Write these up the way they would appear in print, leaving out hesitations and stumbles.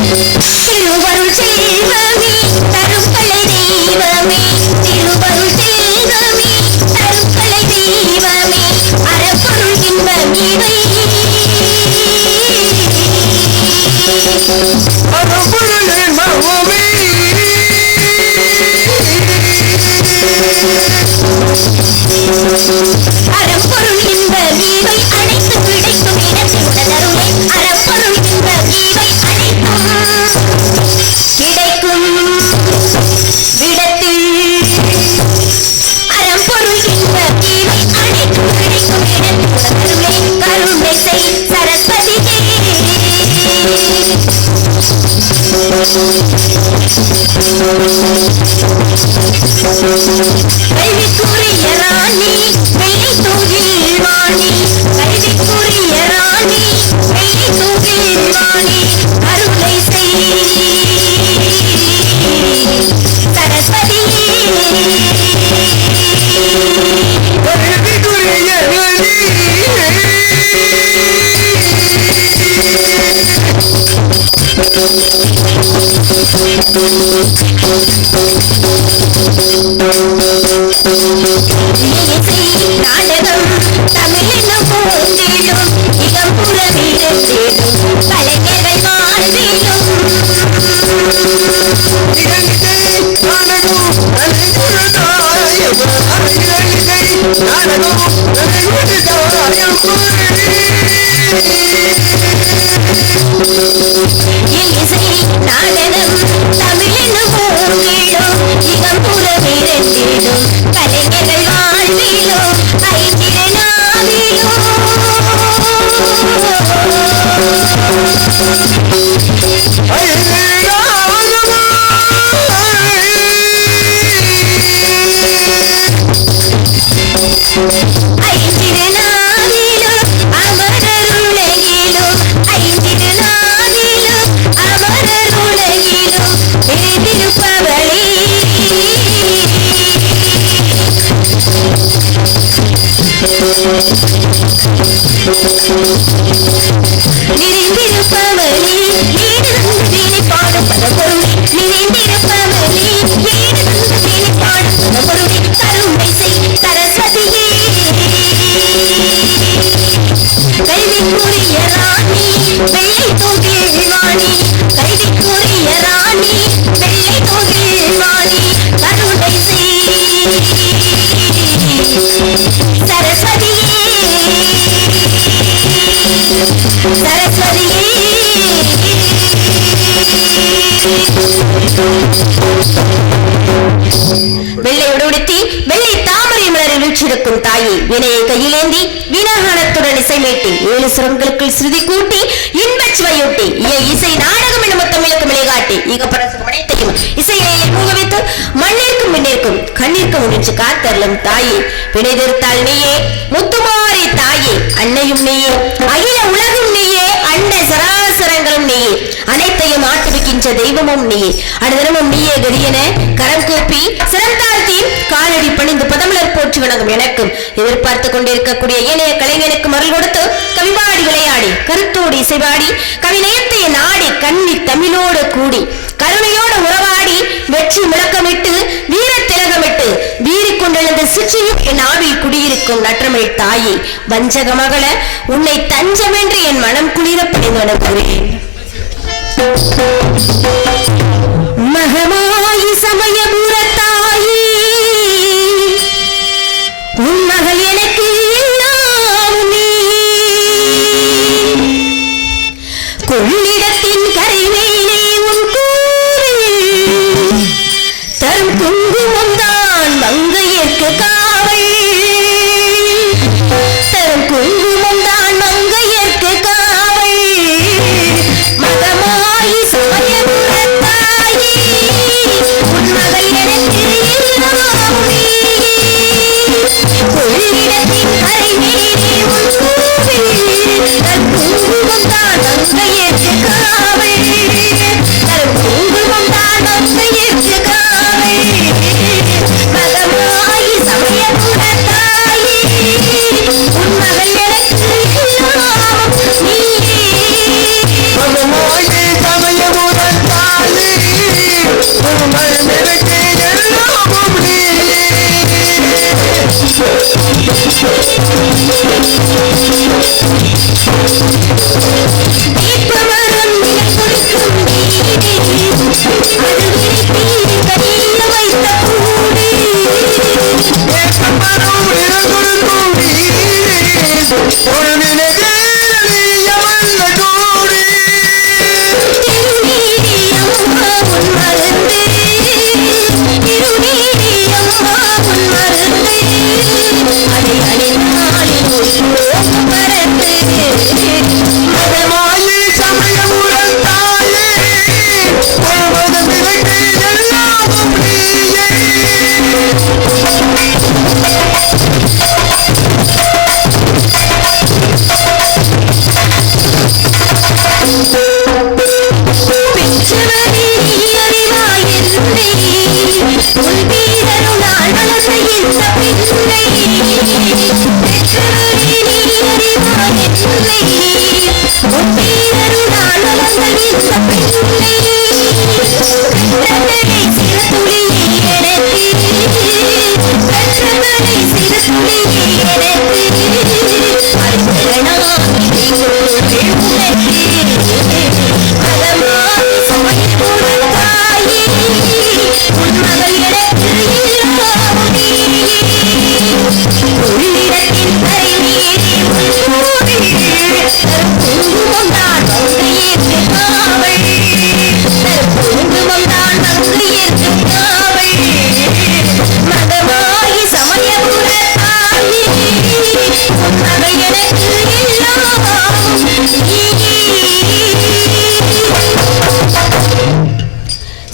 திருவருள் செல்வமே தருக்கலை தெய்வமே திருவருள் செல்வமே தருக்கலை தெய்வமே அறப்பொருள் இன்பம் இவை அறப்பொருள் மகமே அறப்பொருள் இன்பம் இவை அனைத்தும் கிடைக்கும் இடத்தில் உடனருளை அறப்பொருள் இன்பம் இவை அனைத்தும் கிடைக்கும் விடத்தில் அறம்பொருள் இன்பம் இவை அனைத்தும் கிடைக்கும் இடத்தில் உடனருளை கருணை செய் சரஸ்வதியே கல்விக்குரிய ராணி வெள்ளை தூகில் வாணி கல்விக்குரிய ராணி வெள்ளை தூகில் வாணி அருளை செய் சரஸ்வதியே கல்விக்குரிய ராணி நாடகம் தமிழென்னும் பூந்திலும் இகம்புற வீரத்திலும் கலைஞர்கள் வாழ்விலும் இசை நாடகம் தமிழென்னும் பூந்திலும் இகம்புற வீரத்திலும் கலைஞர்கள் வாழ்விலும் ஐந்திரனாவிலும் ஐந்திரனாவிலும் அமரருலகிலும் ஐந்திரனாவிலும் அமரருலகிலும் இருப்பவளே நிறைந்திருப்பவளே ஈடுதந்து பாடும் பல பொருளை நிறைந்திருப்பவளே ஈடுதந்து பாடும் பல பொருளை கருணை செய் சரஸ்வதியே கல்விக்குரிய ராணி வெள்ளை தூகில் வாணி கல்விக்குரிய ராணி வெள்ளை தூகில் வாணி கருணை செய் சரஸ்வதியே சரஸ்வதியே வெள்ளை உடுத்தி வெள்ளை தாமரை மலரில் வீற்றிருக்கும் தாயை வினையை கையிலேந்தி வீணாகானத்துடன் இசை மீட்டி 7 சுரங்களுக்குள் ஸ்ருதி கூட்டி இன்பச் சுவையூட்டி இசை நாடகம் என மொத்தம் விளக்கம் காட்டி இக பரசும் அனைத்தையும் இசையிலே பூக வைத்து மண்ணிற்கும் மின்னிற்கும் கண்ணிற்கும் ஒன்று காத்தருளும் தாயே வினை திருத்தாள் நீயே முத்துமாரி தாயே அன்னையும் நீயே அகில உலகும் நீயே அண்ட சராசரங்களும் நீயே அனைத்தையும் ஆட்டுவிக்கின்ற தெய்வமும் நீயே அனுதினமும் நீயே கரியன கரம் கூப்பி சிறந்தாழ்த்தி காலடி பணிந்து பதமலர் போற்றி வணங்கும் எனக்கும் எதிர்பார்த்து கொண்டிருக்கக்கூடிய ஏனைய கலைஞனுக்கு மருள் கொடுத்து கவிபாடி விளையாடி கருத்தோடு இசைவாடி கவிநயத்தை நாடி கண்ணி தமிழோடு கூடி கருணையோடு உறவாடி வெற்றி முழக்கமிட்டு வீர திலகமிட்டு வீறி கொண்டெழுந்த சிற்றியும் என் ஆவில் குடியிருக்கும் நற்றமிழ் தாயே வஞ்சக மகள உன்னை தஞ்சமென்று என் மனம் குளிர பணிந்து வணங்குகிறேன். மகமாயி சமயபுர தாயே உன் மகள் எனக்கு எல்லாம் நீ கொள்ளிடத்தின் கரைவேலே உன் கூறில் தரும் குங்குமம் தான் மங்கையர்க்கு காவல் தரும் குங்குமம் தான் மங்கையர்க்கு காவல் மகமாயி சமயபுர தாயே உன் மகள்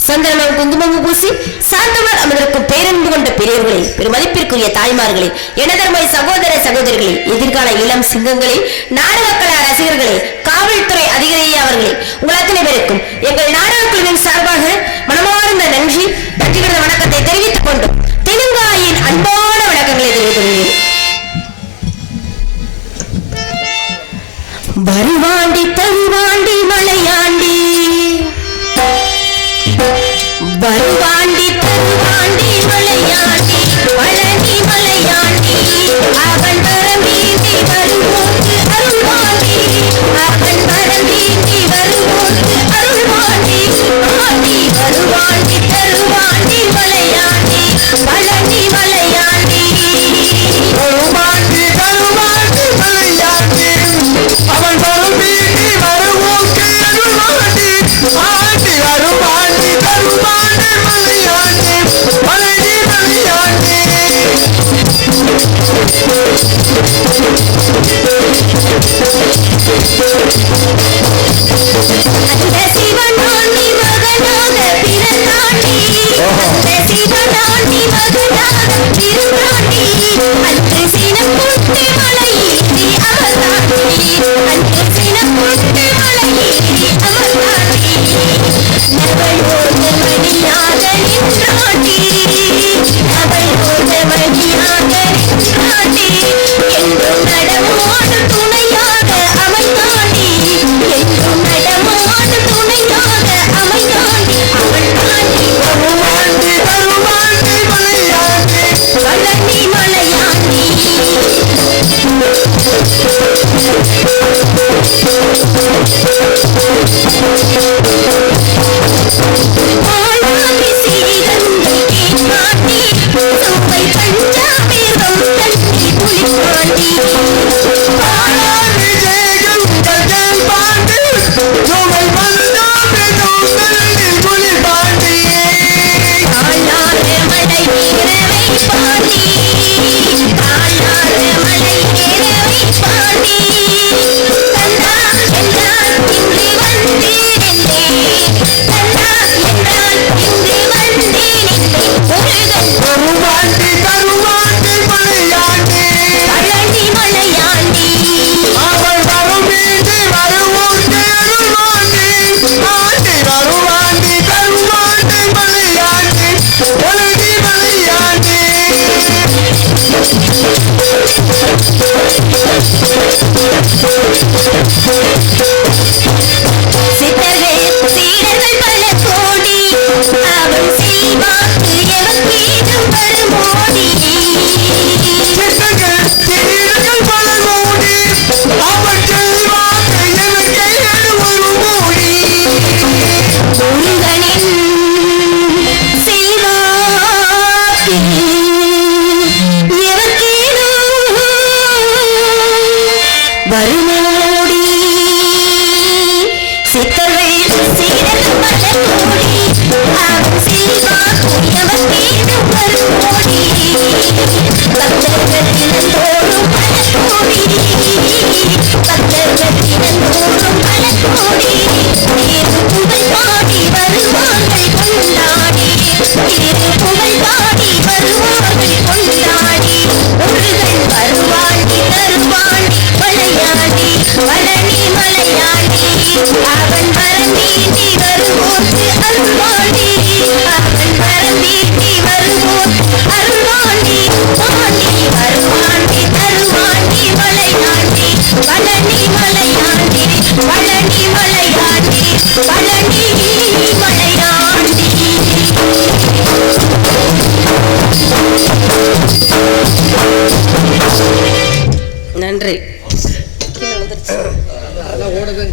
சந்தனமும் குங்குமமும் பூசி சாந்தமார் அமர்ந்திருக்கும் பேரன்பு கொண்ட பெரியவர்களே, பெருமதிப்பிற்குரிய தாய்மார்களே, எனதர்மை சகோதர சகோதரிகளே, எதிர்கால இளம் சிங்கங்களே, நாடகக்கல ரசிகர்களே, காவல்துறை அதிகாரி அவர்களே, உங்கள் அத்தனை பேருக்கும் எங்கள் நாடக குழுவின் சார்பாக மனமார்ந்த நன்றி நன்றிகள வணக்கத்தை தெரிவித்துக் கொண்டும் தெலுங்காயின் அன்பான வணக்கங்களை தெரிவித்துள்ளேன். வருவாண்டி தருவாண்டி மலையாண்டி, வருவாண்டி தருவாண்டி மலையாண்டி, பழனி மலையாண்டி, அவன் வரமீதி வருவோர்க்கு அருள்வாண்டி, அவன் வரமீதி வருவோர்க்கு அருள்வாண்டி, ஆண்டி வருவாண்டி தருவாண்டி மலையாண்டி, பழனி மலையாண்டி, வருவாண்டி தருவாண்டி மலையாண்டி, அவன் வரமீதி வருவோர்க்கு அருள்வாண்டி, ஆண்டி வருவாண்டி தருவாண்டி மலையாண்டி, பழனி மலையாண்டி. அந்த சிவனாண்டி மகனாக பிறந்தாண்டி, அந்த சிவனாண்டி மகனாக பிறந்தாண்டி, அன்று சினக்குட்டு மலையேறி அமர்ந்தாண்டி, அன்று சினக்குட்டு மலையேறி அமர்ந்தாண்டி, நவலோக மணியாக நின்றாண்டி, நவலோக மணியாக நின்றாண்டி, என்றும் நடமாடு துணையாக அமைந்தாண்டி, என்றும் நடமாடு துணையாக அமைந்தாண்டி, அவள் தாண்டி வருவாண்டி தருவாண்டி மலையாண்டி, பழனி மலையாண்டி. பாலாதி சீரந்தி கேட்காண்டி, சுவை பஞ்சாமிர்தம் தண்ணி புலிப்பாண்டி, பாலாடி ஜெயங்கள் கஜல் பாண்டி, சுவை வந்தாமே நூதலில் குளிப்பாண்டி. காலாத மலை ஏறவை பாண்டி, காலாத மலை ஏறவை பாண்டி, கண்ணா என்றால் இன்று வந்தேனே, கண்ணா என்றால் இன்று வந்தேனே, முருகன் வருவாண்டி தருவாண்டி மலையாண்டி, பழனி மலையாண்டி, அவள் வரமீதி வருவோர்க்கு அருள்வாண்டி, ஆண்டி வருவாண்டி தருவாண்டி மலையாண்டி, பழனி மலையாண்டி. சித்தர்கள் சீடர்கள் பல கோடி, அவன் செல்வாக்கு எவக்கேதும் வருமோடி, சித்தர்கள் எவர்க்கேனும் வருமோடி சித்தர்கள் சீடர்கள் மலர்கோடி அவன் செல்வா எவர்க்கேனும் வருமோடி பக்தர்கள் தினந்தோறும் மலர்கோடி பக்தர்கள் தினந்தோறும் மலர்கோடி புகழ் பாடி வருவார்கள் கொண்டாடி புகழ் பாடி வருவார்கள் கொண்டாடி முருகன் வருவாண்டி தருவாண்டி மலையாண்டி பழனி மலையாண்டி அவன் வரந்தீண்டி வருவோர்க்கு அருள்வாண்டி அவன் வரந்தீண்டி வருவோர்க்கு அருள்வாண்டி பாண்டி வருவாண்டி தருவாண்டி மலையாண்டி பழனி மலையாண்டி பழனி மலையாண்டி பழனி மலையாண்டி. நன்றி.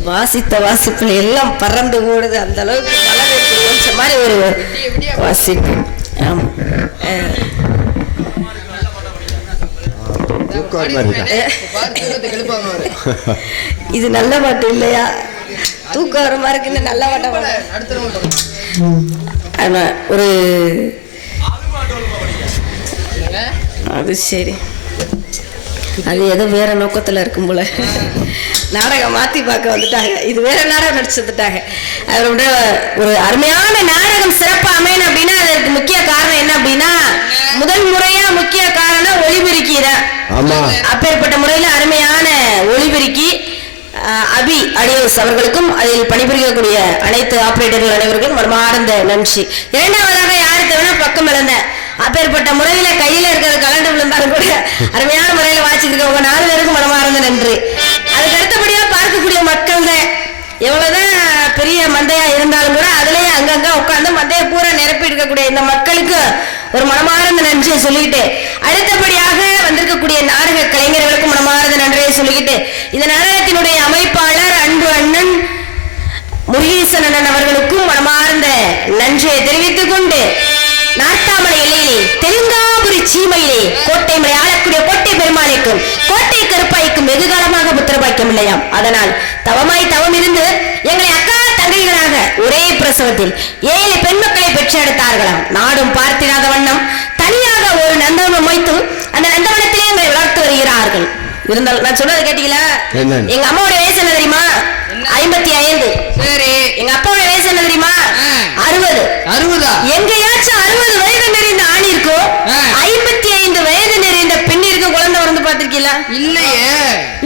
வாசித்த வாசிப்புல எல்லாம் பறந்து ஓடுது, அந்த அளவுக்கு பல மாதிரி ஒரு வாசிப்பு. ஆமா, இது நல்ல பாட்டு இல்லையா? தூக்கம் வர மாதிரி இருக்கு. நல்ல பாட்டா ஒரு அது சரி, அது ஏதோ வேற நோக்கத்துல இருக்கும் போல. நாடகம் மாத்தி பார்க்க வந்துட்டாங்க, இது வேற நாடகம் நடிச்சு வந்துட்டாங்க. அதோட ஒரு அருமையான நாடகம் சிறப்பா அமையணும் அப்படின்னா அதற்கு முக்கிய காரணம் என்ன அப்படின்னா, முதல் முறையா முக்கிய காரணம் ஒளிபெருக்கி தான். அப்பேற்பட்ட முறையில அருமையான ஒளிபெருக்கி அபி அடியோஸ் அவர்களுக்கும் அதில் பணிபுரியக்கூடிய அனைத்து ஆபரேட்டர்கள் அனைவருக்கும் மனமார்ந்த நன்றி. இரண்டாவதாக யாரு தேவைன்னா பக்கம் இழந்த அப்பேற்பட்ட முறையில கையில இருக்கிற கலண்டு விழுந்தாலும் கூட அருமையான முறையில வாசிட்டு இருக்கவங்க 4 பேருக்கும் மனமார்ந்த நன்றி. அதுக்கு அடுத்தபடியா பார்க்கக்கூடிய மக்கள் தான், எவ்வளவுதான் பெரிய மந்தையா இருந்தாலும் கூட அதுலயே அங்கங்க உட்கார்ந்து மந்தைய பூரா நிரப்பி இருக்கக்கூடிய இந்த மக்களுக்கு ஒரு மனமார்ந்த நன்றியை சொல்லிக்கிட்டு, அடுத்தபடியாக வந்திருக்கக்கூடிய நாடக கலைஞர்களுக்கு மனமார்ந்த நன்றியை சொல்லிக்கிட்டு, இந்த நாடகத்தினுடைய அமைப்பாளர் அன்பு அண்ணன் முருகேசன் அண்ணன் அவர்களுக்கும் மனமார்ந்த நன்றியை தெரிவித்துக் கொண்டு, நார்த்தாமலை எல்லையிலே தெலுங்காபுரி சீமையிலே கோட்டை முறை ஆளக்கூடிய கோட்டை பெருமாளைக்கும் கோட்டை கருப்பாய்க்கும் வெகு காலமாக புத்திரபாக்கியம் இல்லையாம். அதனால் தவமாய் தவம் இருந்து எங்களை அக்கா தங்கைகளாக ஒரே பிரசவத்தில் 7 பெண் மக்களை பெற்றெடுத்தார்களாம். நாடும் பார்த்திராத வண்ணம் தனியாக ஒரு நந்தவனம் வைத்து அந்த நந்தவனத்திலே எங்களை வளர்த்து வருகிறார்கள். இருந்தாலும் நான் சொன்னதை கேட்டீங்களா? எங்க அம்மாவோட வயசு என்ன தெரியுமா? 55. சரி, எங்க அப்பாவோட வயசு என்ன தெரியுமா? 60. எங்கேயாச்சும் 60 வயது நிறைந்த ஆண் இருக்கும், 55 வயது நிறைந்த பெண் இருக்கும் குழந்தை வந்து பாத்திருக்கீங்களா? இல்லையே.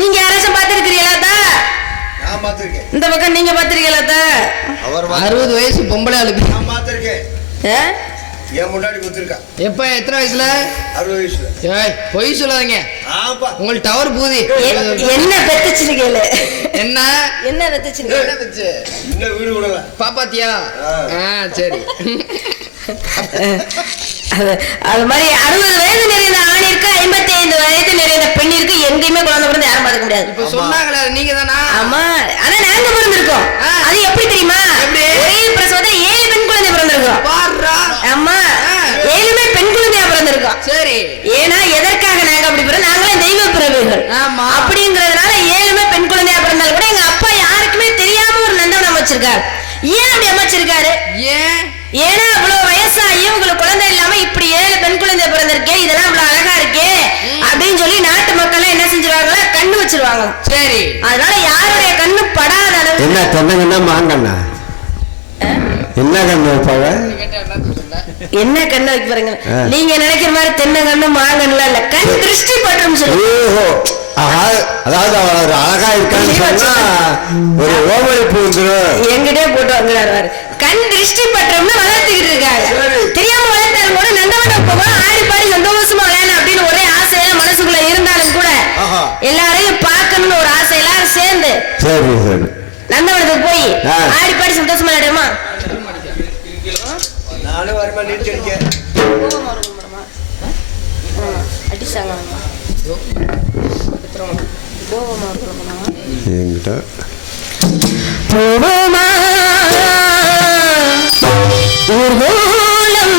நீங்க யாராச்சும் பாத்திருக்கிறீங்களா? இந்த பக்கம் நீங்க பாத்திருக்கீங்களா? 60 வயசு பொம்பளை ஆளுக்கு நான் பாத்திருக்கேன். ஏன் முன்னாடி குத்துருக்கா? எப்ப எத்தனை வயசுல? 60 வயசுல. ஏய் பொய் சொல்லாதீங்க. ஆப்பா உங்க டவர் பூதி. என்ன பெத்துச்சுன்னு கேளு. என்ன பெத்துச்சுன்னு? என்ன பெத்துச்சு? இன்னும் வீடு விடல. பாப்பாத்தியா? சரி. அது மாதிரி 60 வயது நிறைந்த ஆணிற்கு 55 வயது நிறைந்த பெண்ணிற்கு எங்கேயுமே குழந்தை பிறந்து யாரும் பார்க்க முடியாது. இப்ப சொன்னாங்களே நீங்க தானா? ஆமா, ஆனா நாங்க பிறந்திருக்கோம். அது எப்படி தெரியுமா? ஒரே பிரசவத்துல 7 பெண் குழந்தை பிறந்திருக்கோம். ஆமா, 7மே பெண் குழந்தையா பிறந்திருக்கோம். சரி, ஏன்னா எதற்காக நாங்க அப்படி பிறந்த, நாங்களே தெய்வ பிறவிகள் அப்படிங்கறதுனால 7மே பெண் குழந்தையா பிறந்தாலும் கூட எங்க அப்பா யாருக்குமே தெரியாம ஒரு நந்தவனம் அமைச்சிருக்காரு. ஏன் அப்படி அமைச்சிருக்காரு? ஏன்னா அவ்வளவு வயசாகி உங்களுக்கு குழந்தை இல்லாம இப்படி 7 பெண் குழந்தை பிறந்திருக்கே, இதெல்லாம் அவ்வளவு அழகா இருக்கே அப்படின்னு சொல்லி நாட்டு மக்கள் என்ன செஞ்சிருவாங்களா, கண்ணு வச்சிருவாங்க. சரி, அதனால யாருடைய கண்ணு படாத அளவு. என்ன தென்னங்கண்ணா மாங்கண்ணா என்ன கண்ணு வைப்பாங்க? என்ன கண்ணு வைக்க பாருங்க. நீங்க நினைக்கிற மாதிரி தென்னை கண்ணு மாங்கண்ணா இல்ல, கண் திருஷ்டி பற்றும் சொல்லி. அதாவது அவர் அழகா இருக்கான்னு சொன்னா ஒரு ஓமளி பூ எங்கிட்டே போட்டு வந்துடுறாரு. கண் திருஷ்டி பற்றம்னு வளர்த்துக்கிட்டு இருக்காங்க. தெரியாம வளர்த்தாலும் கூட நந்தவனம் போக ஆடி பாடி சந்தோஷமா விளையாடணும் அப்படின்னு ஒரே ஆசையா மனசுக்குள்ள இருந்தாலும் கூட எல்லாரையும் பார்க்கணும்னு ஒரு ஆசை எல்லாரும் சேர்ந்து நந்தவனத்துக்கு போய் ஆடி பாடி சந்தோஷமா விளையாடுமா? நானும் வருமா நீட்டு அடிக்க அடிச்சாங்க என்கிட்ட போவோமா ஊர்வலம்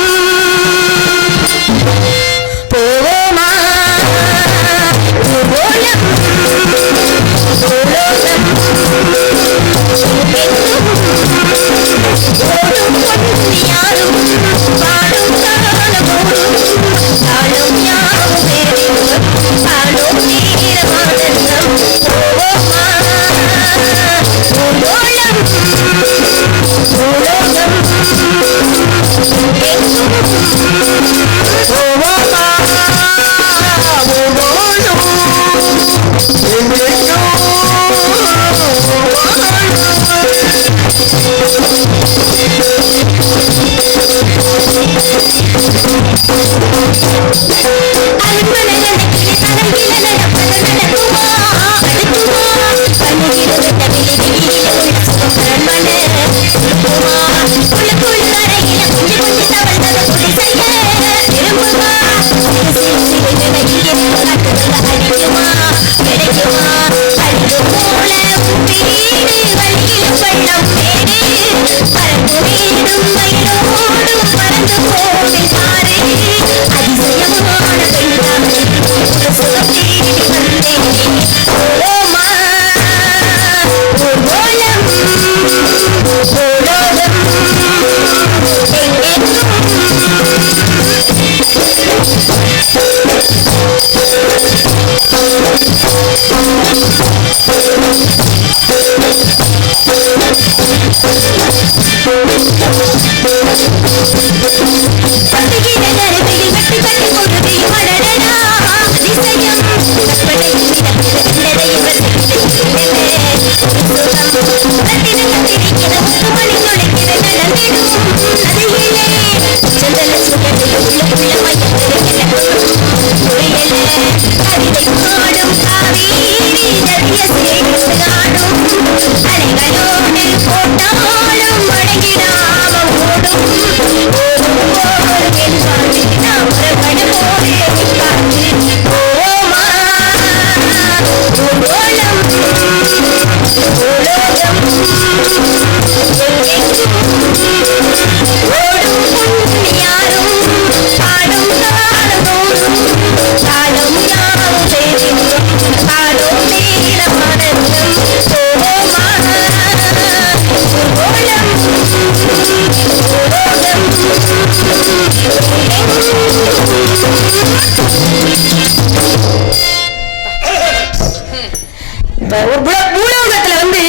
பூலோகத்துல வந்து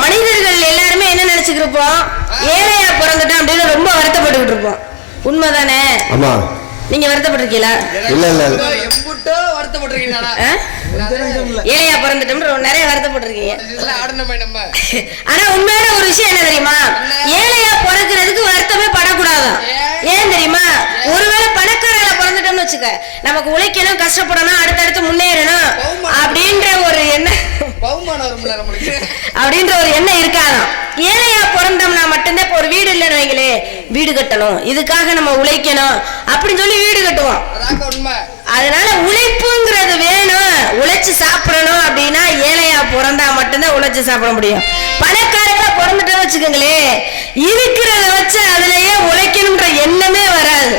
மனிதர்கள் எல்லாருமே என்ன நினைச்சுக்கிருப்போம், ஏழையா பிறந்துட்டோம் அப்படின்னு ரொம்ப வருத்தப்பட்டுக்கிட்டு இருப்போம். உண்மைதானே? ஆமா. நீங்க வருத்தப்பட்டிருக்கீங்களா? இல்ல இல்ல எம்புட்டோ வருத்தப்பட்டிருக்கீங்களா? ஏழையா பிறந்துட்டோம் நிறைய வருத்தப்பட்டிருக்கீங்க. நம்ம ஆனா உண்மையான ஒரு விஷயம் என்ன தெரியுமா, ஏழையா பிறக்கிறதுக்கு வருத்தமே படக்கூடாதான். ஏன் தெரியுமா, ஒருவேளை பணக்காரங்கள பிறந்துட்டோம்னு வச்சுக்க, நமக்கு உழைக்கணும், கஷ்டப்படணும், அடுத்தடுத்து முன்னேறணும் அப்படின்ற ஒரு எண்ணம் அப்படின்ற ஒரு எண்ணம் இருக்காதான். ஏழையா பிறந்தோம்னா மட்டும்தான் இப்ப ஒரு வீடு இல்லைன்னு வைங்களே, வீடு கட்டணும், இதுக்காக நம்ம உழைக்கணும் அப்படின்னு சொல்லி வீடு கட்டுவோம். அதனால உழைப்புங்கிறது வேணும், உழைச்சு சாப்பிடணும் அப்படின்னா ஏழையா பிறந்தா மட்டும்தான் உழைச்சு சாப்பிட முடியும். பணக்காரங்களா பிறந்துட்டோம் வச்சுக்கோங்களே, இருக்கிறத வச்சு அதுலயே உழைக்கணும்ன்ற எண்ணமே வராது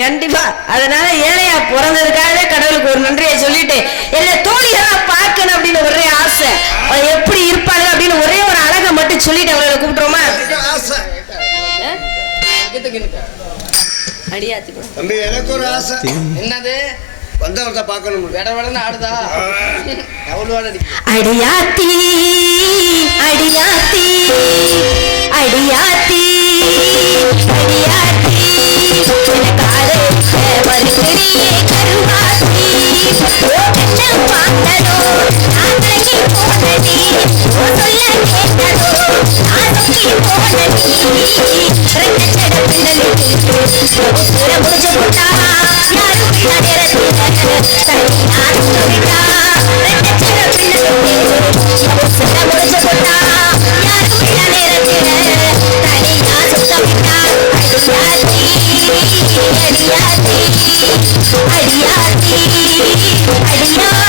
கண்டிப்பா. அதனால ஏழையா பிறந்ததுக்காகவே கடவுளுக்கு ஒரு நன்றியை சொல்லிட்டு என்ன தோழிகளா பார்க்கணும் அப்படின்னு ஒரே ஆசை. எப்படி இருப்பாங்க அப்படின்னு ஒரே ஒரு அழகை மட்டும் சொல்லிட்டு அவங்களை கூப்பிட்டுருமா? அடியாத்தி தம்பி, எனக்கு ஒரு ஆசை. என்னது? வந்தவர்கிட்ட பார்க்கணும். வேட ஆடுதா? அடியாத்தி அடியாத்தி அடியாத்தி அடியாத்தி மறுபடியே கருவாத்தி பார்த்ததோ நாளைக்கு போனடி சொல்ல கேட்டதோ நாளைக்கு போனடி ரெண்டு பின்னலுக்கு முடிச்சு போட்டா யாரும் நேரத்தில் தனியா விட்டா ரெண்டு பின்னலுக்கு முடிச்சு போட்டா யாரும் நேரத்தில் தனியா சுத்த விட்டா அடியாத்தி அடியாத்தி அடியாத்தி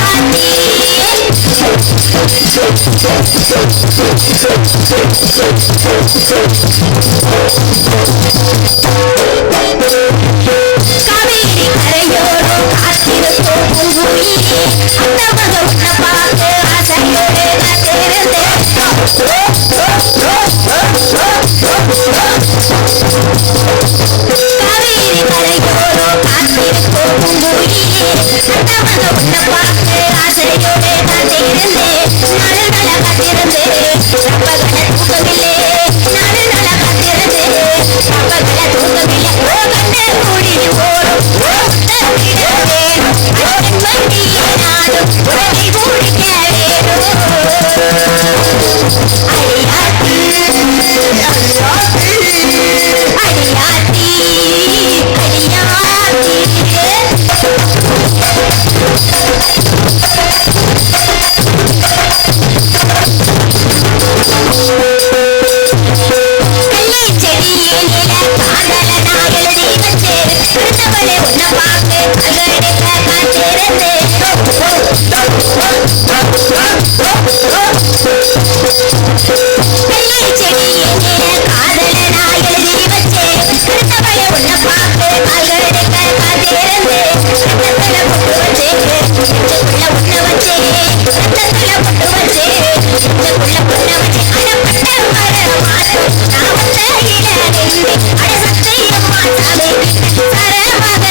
காவேரி கரையோரோ காத்திருக்கோம் பூங்குயிலே, அந்த மகனை பார்த்து ஆசையோடு நான் தெரிந்தேன். காவேரி கரையோரோ காத்திருக்கோம் பூங்குயிலே, அந்த மகனை பார்த்து ஆசையோடு நான் தெரிந்தேன். நாலு நாள காத்திருந்தேன், ரப்பகல தூக்கமில்லை. நாலு நாள காத்திருந்தேன், ரப்பகல தூக்கமில்லை. ஓ கண்ணே மூடி ஓடும் தந்திட வேணும், அண்ணன் வண்டியே நானும் உடனே மூடிக்க வேணும். அடியாத்தி அடியாத்தி அடியாத்தி கள்ளி செடியே நில காதல நான் எழுதி வச்சு அடுத்தவளே உன்னை பார்த்து கல்லெடுக்க காத்திருந்து கள்ளி செடியே நில காதல நான் எழுதி வச்சு அடுத்தவளே உன்னை பார்த்து கல்லெடுக்க காத்திருந்து ரத்தத்துல பொட்டு வச்சு நெஞ்சுக்குள்ள உன்னை வச்சு ரத்தத்துல பொட்டு வச்சு நெஞ்சுக்குள்ள பொண்ணை வச்சு அடப்பட்ட மர மாறும் நான் வந்த இட நின்று அட சத்தியம்மா சாமி சரமாக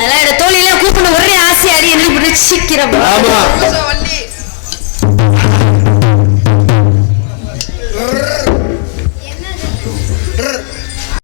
அதெல்லாம் தோழிலாம் கூப்பிட ஒரே ஆசை அடி என்று சீக்கிரம்